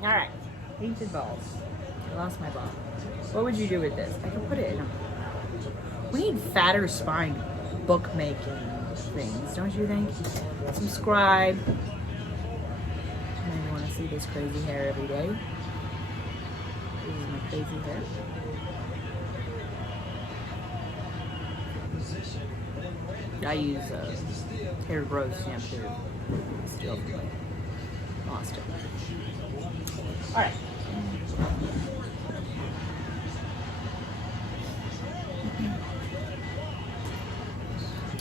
All right, painted balls. I lost my ball. What would you do with this? I can put it in a... We need fatter spine bookmaking things, don't you think? Subscribe. Maybe you want to see this crazy hair every day. This is my crazy hair. I use hair growth shampoo. Still lost it. All right.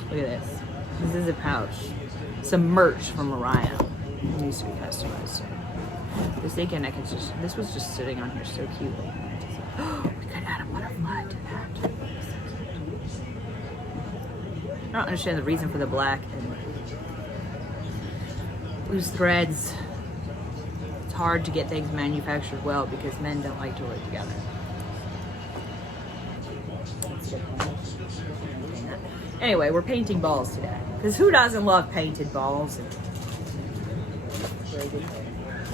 Look at this. This is a pouch. Some merch from Mariah. It needs to be customized. This again, I could just. This was just sitting on here so cutely. We could add a butterfly to that. I don't understand the reason for the black and loose threads. It's hard to get things manufactured well because men don't like to work together. Anyway, we're painting balls today. Because who doesn't love painted balls? Braided hair.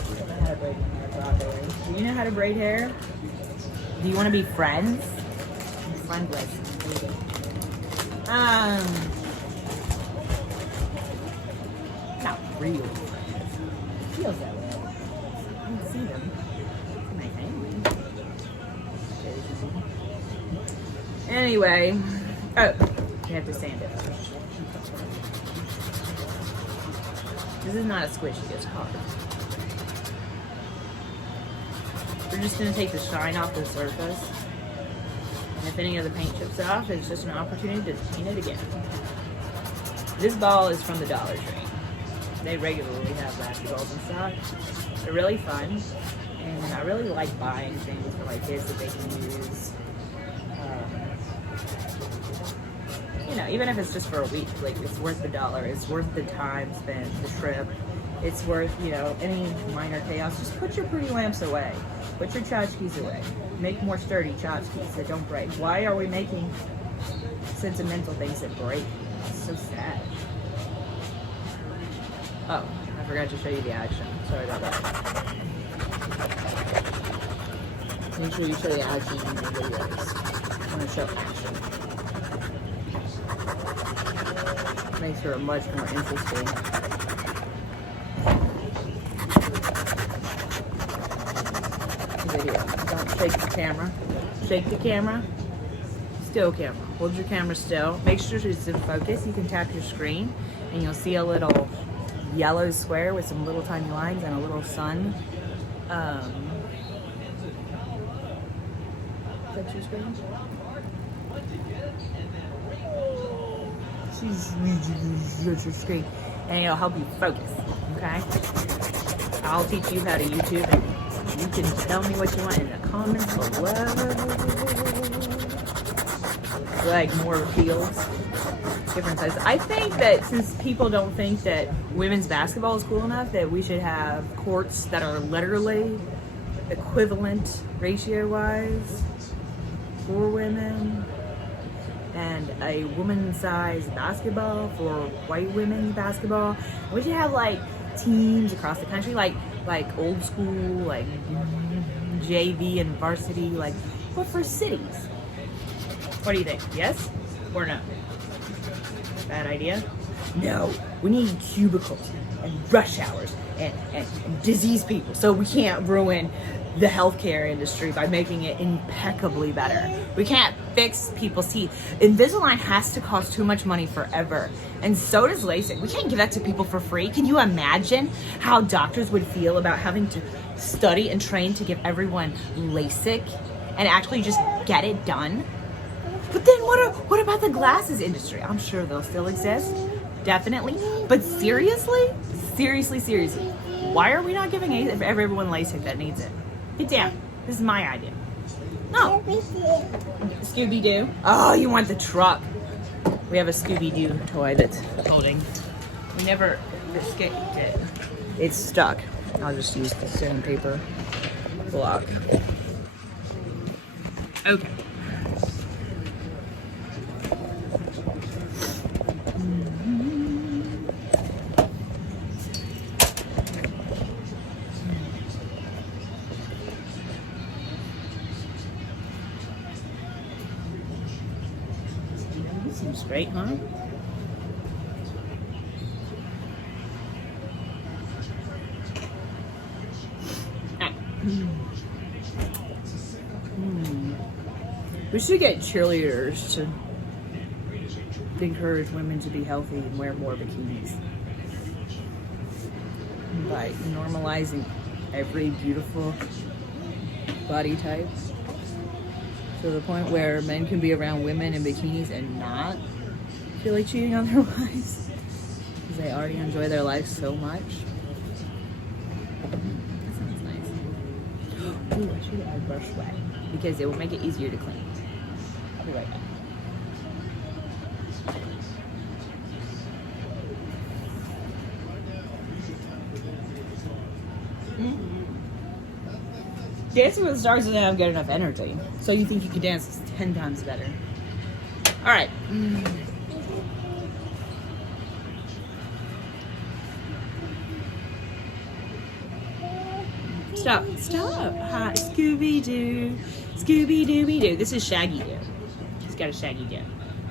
I don't know how to braid my hair properly. Do you know how to braid hair? Do you want to be friends? I'm friendless. Not real. Feels that way. I don't see them. My family. Anyway. Oh. You have to sand it. This is not a squishy, it's hard. We're just going to take the shine off the surface. And if any of the paint chips off, it's just an opportunity to paint it again. This ball is from the Dollar Tree. They regularly have basketballs and stuff. They're really fun. And I really like buying things for my kids that they can use. You know, even if it's just for a week, like it's worth the $1. It's worth the time spent, the trip. It's worth, you know, any minor chaos. Just put your pretty lamps away. Put your tchotchkes away. Make more sturdy tchotchkes that don't break. Why are we making sentimental things that break? It's so sad. Oh, I forgot to show you the action. Sorry about that. Make sure you show the action in your videos. I want to show action. Makes her much more interesting. Video. Don't shake the camera. Shake the camera. Still camera. Hold your camera still. Make sure it's in focus. You can tap your screen and you'll see a little yellow square with some little tiny lines and a little sun. Is that your screen? Your screen, and it'll help you focus. Okay, I'll teach you how to YouTube, and you can tell me what you want in the comments below. Like more fields, different sizes. I think that since people don't think that women's basketball is cool enough, that we should have courts that are literally equivalent ratio-wise for women. And a woman-sized basketball for white women's basketball. We should have like teams across the country, like old school, like JV and varsity, like, but for cities. What do you think? Yes or no? Bad idea? No. We need cubicles and rush hours and disease people, so we can't ruin the healthcare industry by making it impeccably better. We can't fix people's teeth. Invisalign has to cost too much money forever, and so does LASIK. We can't give that to people for free. Can you imagine how doctors would feel about having to study and train to give everyone LASIK and actually just get it done? But then what about the glasses industry? I'm sure they'll still exist, definitely. But seriously, why are we not giving everyone LASIK that needs it? Get down. This is my idea. No. Scooby-Doo. Oh, you want the truck. We have a Scooby-Doo toy that's holding. We never escaped it. It's stuck. I'll just use the sandpaper block. Okay. them straight, huh? We should get cheerleaders to encourage women to be healthy and wear more bikinis by normalizing every beautiful body type to the point where men can be around women in bikinis and not feel like cheating on their wives because they already enjoy their life so much. That sounds nice. Ooh, I should get my brush wet because it will make it easier to clean. I'll be right back. Dancing with the Stars doesn't have good enough energy, so you think you could dance 10 times better. All right. Stop. Hi, Scooby-Doo. Scooby-Dooby-Doo. This is Shaggy-Doo. He's got a Shaggy-Doo.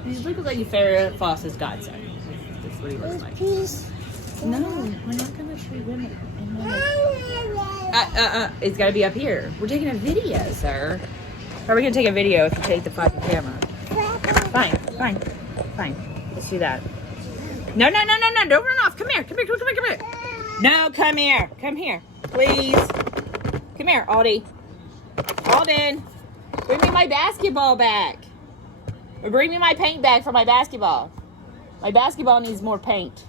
He looks like a Farrah Fawcett's godson. That's what he looks like. No, we're not going to treat women. It's got to be up here. We're taking a video, sir. How are we going to take a video if you take the fucking camera? Fine. Let's do that. No. Don't run off. Come here. No, come here. Please. Come here, Alden. Bring me my basketball back. Or bring me my paint bag for my basketball. My basketball needs more paint.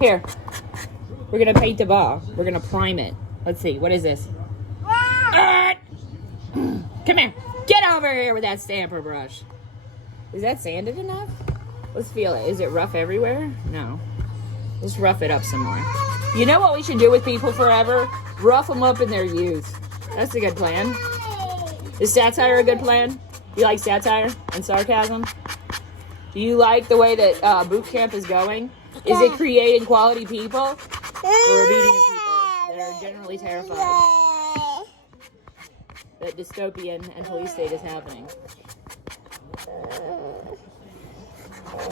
Here. We're going to paint the ball. We're going to prime it. Let's see. What is this? Come here. Get over here with that stamper brush. Is that sanded enough? Let's feel it. Is it rough everywhere? No. Let's rough it up some more. You know what we should do with people forever? Rough them up in their youth. That's a good plan. Is satire a good plan? You like satire and sarcasm? Do you like the way that boot camp is going? Is it creating quality people or obedient people that are generally terrified that dystopian and police state is happening?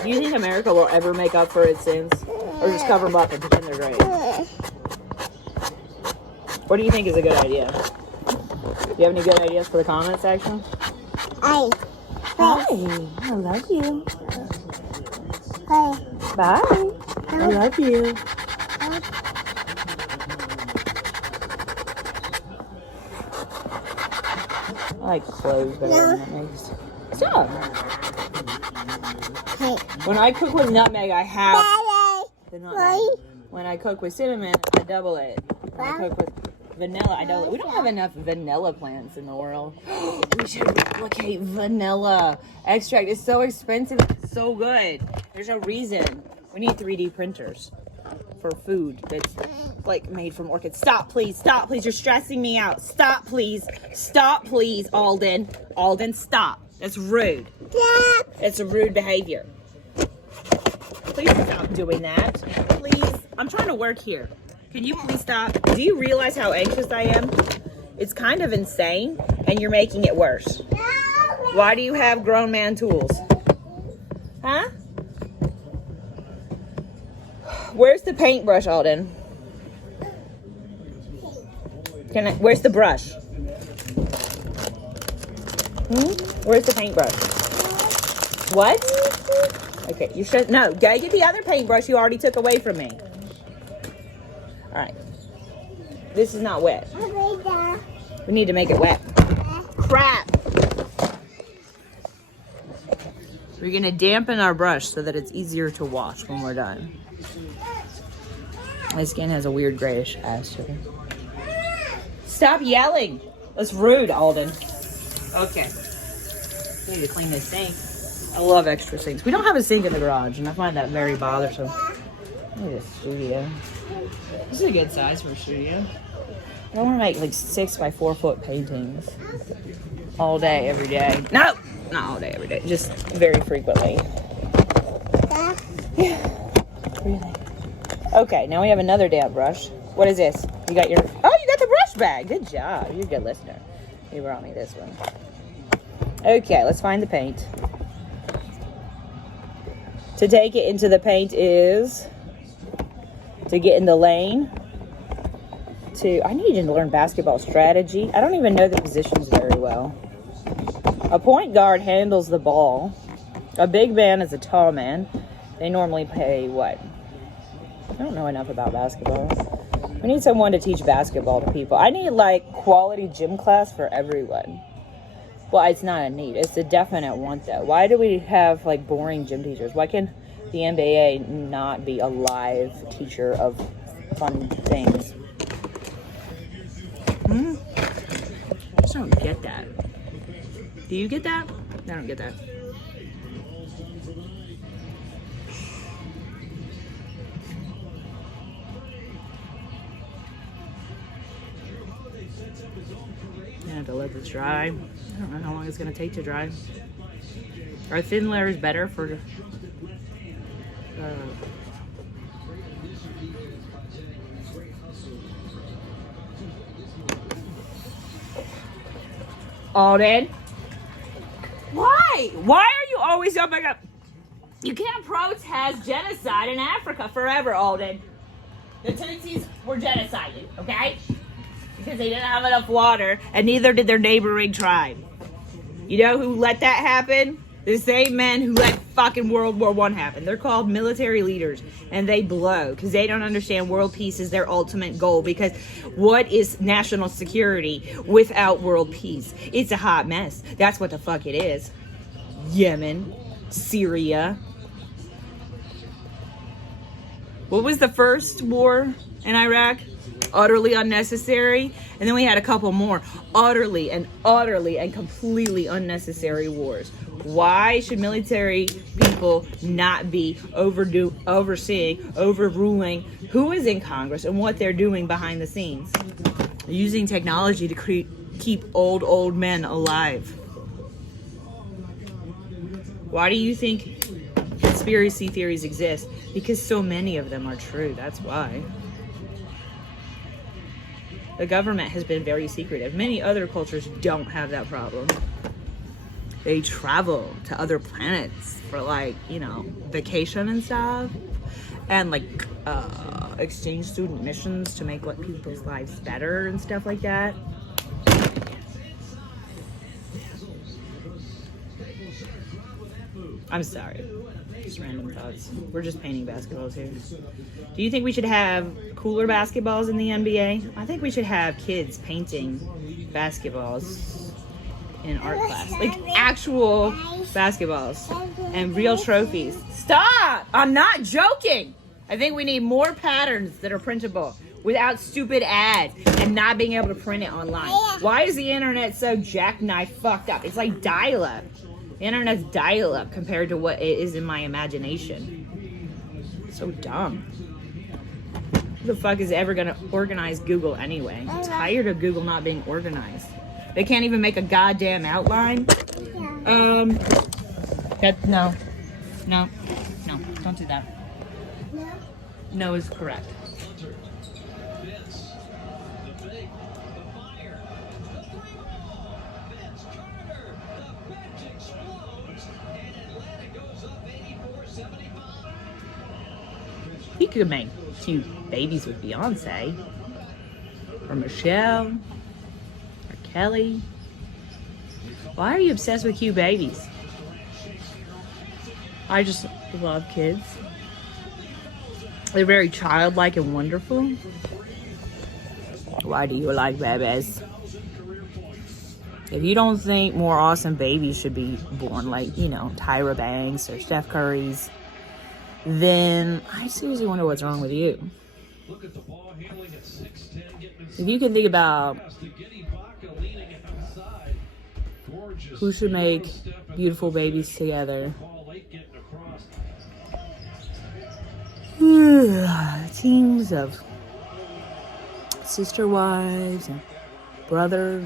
Do you think America will ever make up for its sins? Or just cover them up and pretend they're great? What do you think is a good idea? Do you have any good ideas for the comment section? Hi. I love you. Hi. Bye. I love you. I like clothes better than nutmegs. Stop. When I cook with nutmeg, I have the nutmeg. When I cook with cinnamon, I double it. When I cook with vanilla, I double it. We don't have enough vanilla plants in the world. We should replicate vanilla extract. It's so expensive. It's so good. There's no reason. We need 3D printers for food that's like made from orchids. Stop, please. You're stressing me out. Stop, please, Alden. Alden, stop. That's rude. It's a rude behavior. Please stop doing that. Please. I'm trying to work here. Can you please stop? Do you realize how anxious I am? It's kind of insane, and you're making it worse. Why do you have grown man tools? Huh? Where's the paintbrush, Alden? Where's the brush? Where's the paintbrush? What? Okay, you should no. Go get the other paintbrush you already took away from me. All right. This is not wet. We need to make it wet. Crap. We're gonna dampen our brush so that it's easier to wash when we're done. My skin has a weird grayish ash to it. Stop yelling. That's rude, Alden. Okay. I need to clean this sink. I love extra sinks. We don't have a sink in the garage, and I find that very bothersome. Look at this studio. This is a good size for a studio. I don't want to make like 6 by 4 foot paintings all day, every day. No, not all day, every day. Just very frequently. Yeah. Really. Okay, now we have another damp brush. What is this? You got the brush bag. Good job. You're a good listener. He brought me this one. Okay, let's find the paint. To take it into the paint is to get in the lane. I need to learn basketball strategy. I don't even know the positions very well. A point guard handles the ball. A big man is a tall man. They normally pay what? I don't know enough about basketball. We need someone to teach basketball to people. I need like quality gym class for everyone. Well, it's not a need. It's a definite want though. Why do we have like boring gym teachers? Why can the NBA not be a live teacher of fun things? I just don't get that. Do you get that? I don't get that. I have to let this dry. I don't know how long it's going to take to dry. Our thin layer is better for Alden? Why? Why are you always jumping up? You can't protest genocide in Africa forever, Alden. The Tutsis were genocided, okay? Because they didn't have enough water, and neither did their neighboring tribe. You know who let that happen? The same men who let fucking World War I happen. They're called military leaders, and they blow because they don't understand world peace is their ultimate goal. Because what is national security without world peace? It's a hot mess. That's what the fuck it is. Yemen, Syria. What was the first war in Iraq? Utterly unnecessary. And then we had a couple more utterly and completely unnecessary wars. Why should military people not be overseeing, overruling who is in Congress and what they're doing behind the scenes? Using technology to keep old men alive. Why do you think conspiracy theories exist? Because so many of them are true. That's why. The government has been very secretive. Many other cultures don't have that problem. They travel to other planets for like, you know, vacation and stuff. And like exchange student missions to make like people's lives better and stuff like that. I'm sorry. Just random thoughts. We're just painting basketballs here. Do you think we should have cooler basketballs in the NBA? I think we should have kids painting basketballs in art class. Like actual basketballs and real trophies. Stop! I'm not joking! I think we need more patterns that are printable without stupid ads and not being able to print it online. Why is the internet so jackknife fucked up? It's like dial-up. The internet's dial-up compared to what it is in my imagination. So dumb. Who the fuck is ever gonna organize Google anyway? I'm tired of Google not being organized. They can't even make a goddamn outline. No, don't do that. No is correct. He could make cute babies with Beyonce, or Michelle, or Kelly. Why are you obsessed with cute babies? I just love kids. They're very childlike and wonderful. Why do you like babies? If you don't think more awesome babies should be born, like, you know, Tyra Banks or Steph Curry's, then I seriously wonder what's wrong with you. If you can think about who should make beautiful babies together, teams of sister wives and brothers.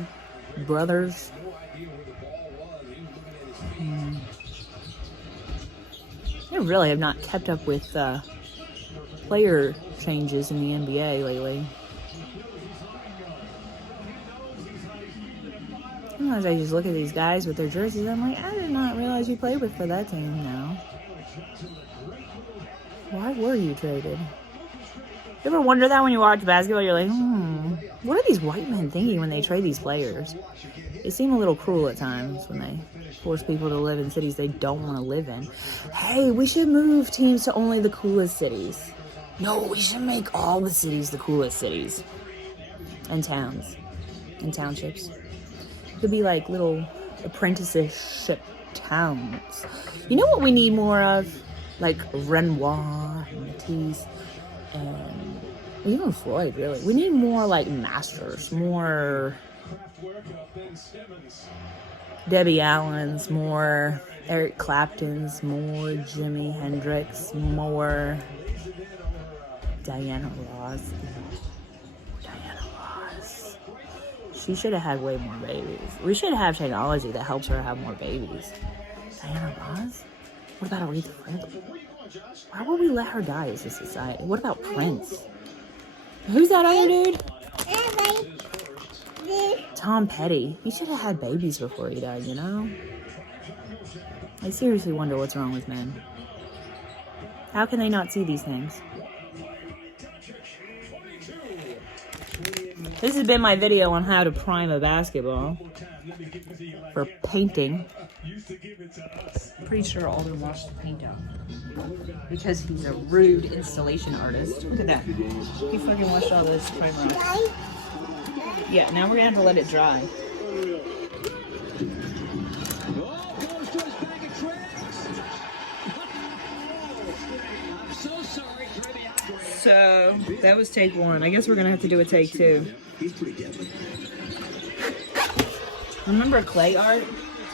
I really have not kept up with player changes in the NBA lately. Sometimes I just look at these guys with their jerseys. I'm like, I did not realize you played for that team now. Why were you traded? You ever wonder that when you watch basketball? You're like, what are these white men thinking when they trade these players? They seem a little cruel at times when they force people to live in cities they don't want to live in. Hey, we should move teams to only the coolest cities. No, we should make all the cities the coolest cities. And towns. And townships. It could be like little apprenticeship towns. You know what we need more of? Like Renoir and Matisse and even Freud, really. We need more like masters, more Debbie Allens, more Eric Claptons, more Jimi Hendrix, more Diana Ross. She should have had way more babies. We should have technology that helps her have more babies. Diana Ross? What about Aretha Franklin? Why would we let her die as a society? What about Prince? Who's that other dude? Tom Petty. He should have had babies before he died, you know? I seriously wonder what's wrong with men. How can they not see these things? This has been my video on how to prime a basketball for painting. Pretty sure Alden washed the paint out because he's a rude installation artist. Look at that. He fucking washed all this primer off. Yeah, now we're gonna have to let it dry. So that was take one. I guess we're gonna have to do a take two. Remember clay art?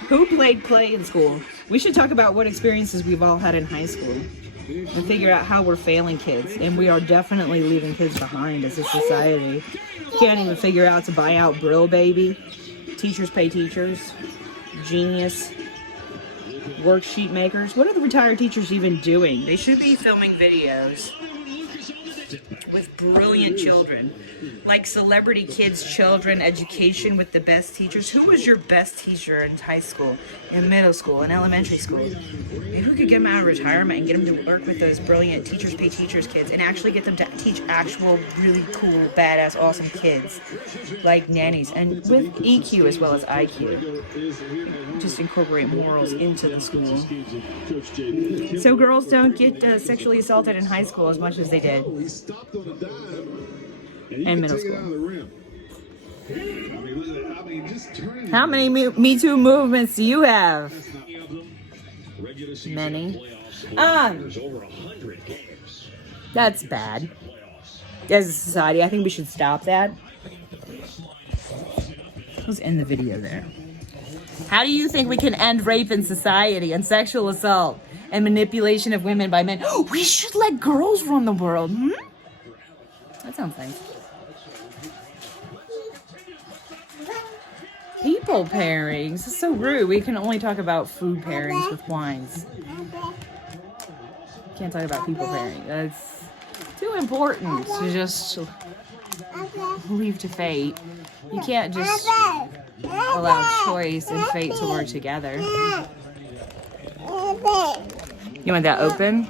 Who played clay in school? We should talk about what experiences we've all had in high school and figure out how we're failing kids. And we are definitely leaving kids behind as a society. Can't even figure out to buy out Brill Baby. Teachers pay teachers. Genius. Worksheet makers. What are the retired teachers even doing? They should be filming videos with brilliant children, like Celebrity Kids Children Education with the best teachers. Who was your best teacher in high school, in middle school, in elementary school? Maybe we could get them out of retirement and get them to work with those brilliant teachers pay teachers kids and actually get them to teach actual really cool, badass, awesome kids, like nannies, and with EQ as well as IQ. Just incorporate morals into the school. So girls don't get sexually assaulted in high school as much as they did in middle school. How many Me Too movements do you have? Many. That's bad. As a society, I think we should stop that. Let's end the video there. How do you think we can end rape in society and sexual assault and manipulation of women by men? Oh, we should let girls run the world. That sounds nice. People pairings. This is so rude. We can only talk about food pairings with wines. Can't talk about people pairing. That's too important to just leave to fate. You can't just allow choice and fate to work together. You want that open?